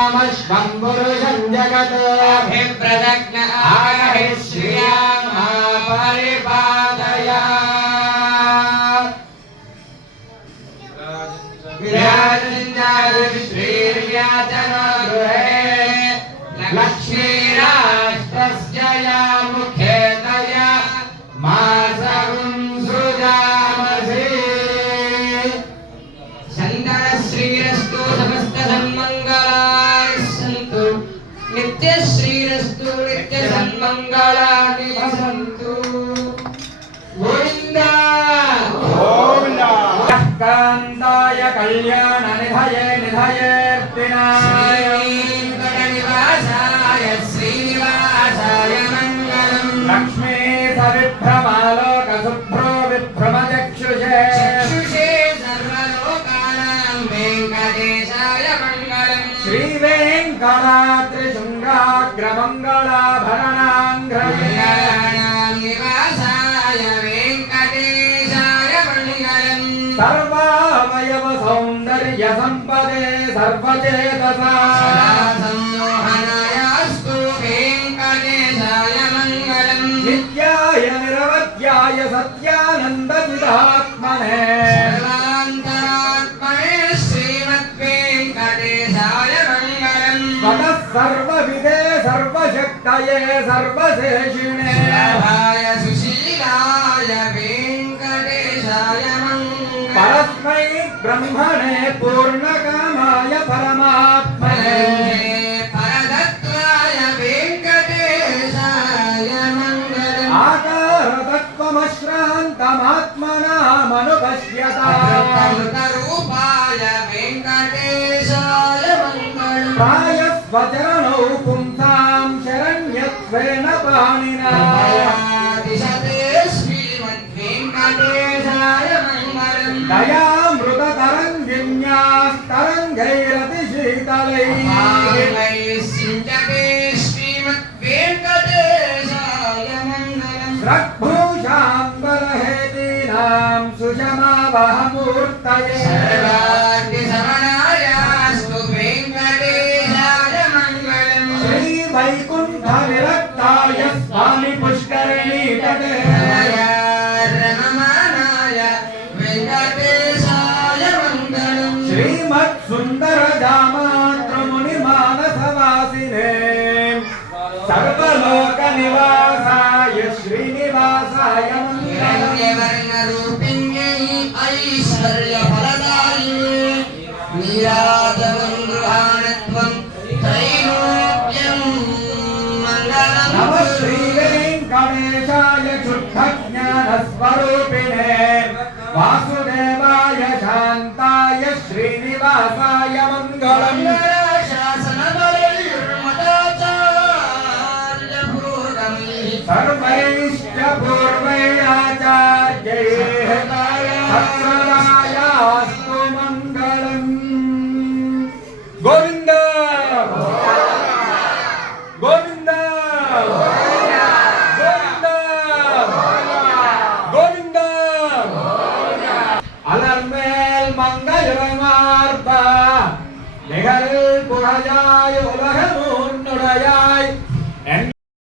पुरुषं जगत् अभिप्रदग्न आगहि श्रियां परिपादय श्रीर्व्याचनगृहे लक्ष्मीराष्ट्रस्य या मुखे तया मासगुं सृजामसि शंकर श्रीरस्तु समस्त सन्मंगलानि सन्तु नित्य श्रीरस्तु नित्य सन्मंगलानि भवन्तु गोविन्द गोविन्द कान्ताय कल्याण निधये निधयेऽर्पिणाय वेङ्कटनिवासाय श्रीनिवासाय मङ्गलम् लक्ष्मी सविभ्रमालोक शुभ्रो विभ्रमचक्षुषे चक्षुषे सर्वलोकानां वेङ्कटेशाय मङ्गलम् श्रीवेङ्कटाद्रिशृङ्गाग्रमङ्गलाभरणाङ्घ्रये निवासाय वेङ्कटेशाय मङ्गलम् सर्वावयव सौन्दर्य संपदे सर्वचेतसा सम्मोहनायास्तु वेङ्कटेशाय मङ्गलम् नित्याय निरवध्याय सत्यानन्द चिदात्मने सर्वान्तरात्मने श्रीमद्वेङ्कटेशाय मङ्गलम् स्वतः सर्वविदे सर्वशक्तये सर्वशेषिणे सुलभाय सुशीलाय वेङ्कटेशाय मङ्गलम् परस्मै ब्रह्मणे पूर्णकामाय परमात्मने परतत्त्वाय वेङ्कटेशाय मङ्गलम् आकारतत्त्वमश्रान्तमात्मनामनुपश्यतामृतरूपाय वेङ्कटेशाय मङ्गलम् प्रायस्वचरणौ पुंसां शरण्यत्वेन पाणिना दिशते श्रीमद्वेङ्कटेशाय मङ्गलम् दयामृततरङ्गिन्यास्तरङ्गैरतिशीतलैः सिञ्चते श्रीमद्वेङ्कटेशाय मङ्गलम् रग्भूषाम्बरहेतीनां सुषमावहमूर्तये सर्वार्थिसमनायास्तु वेङ्कटेशाय मङ्गलम् श्रीवैकुण्ठविरक्ताय स्वामि पुष्करिणीतटे श्रीमत्सुन्दरजामातृमुनिमानसवासिने सर्वलोकनिवासाय श्रीनिवासाय हिरण्यवर्णरूपिण्यै ऐश्वर्यफलदायिने नीराजगृहाणत्वं त्रैलोक्यं मङ्गलम् नमः श्रीवेङ्कटेशाय शुद्धज्ञानस्वरूपिणे वासुदेवाय शान्ताय श्रीनिवासाय मङ्गलम् सर्वैश्च पूर्वैराचार्यैः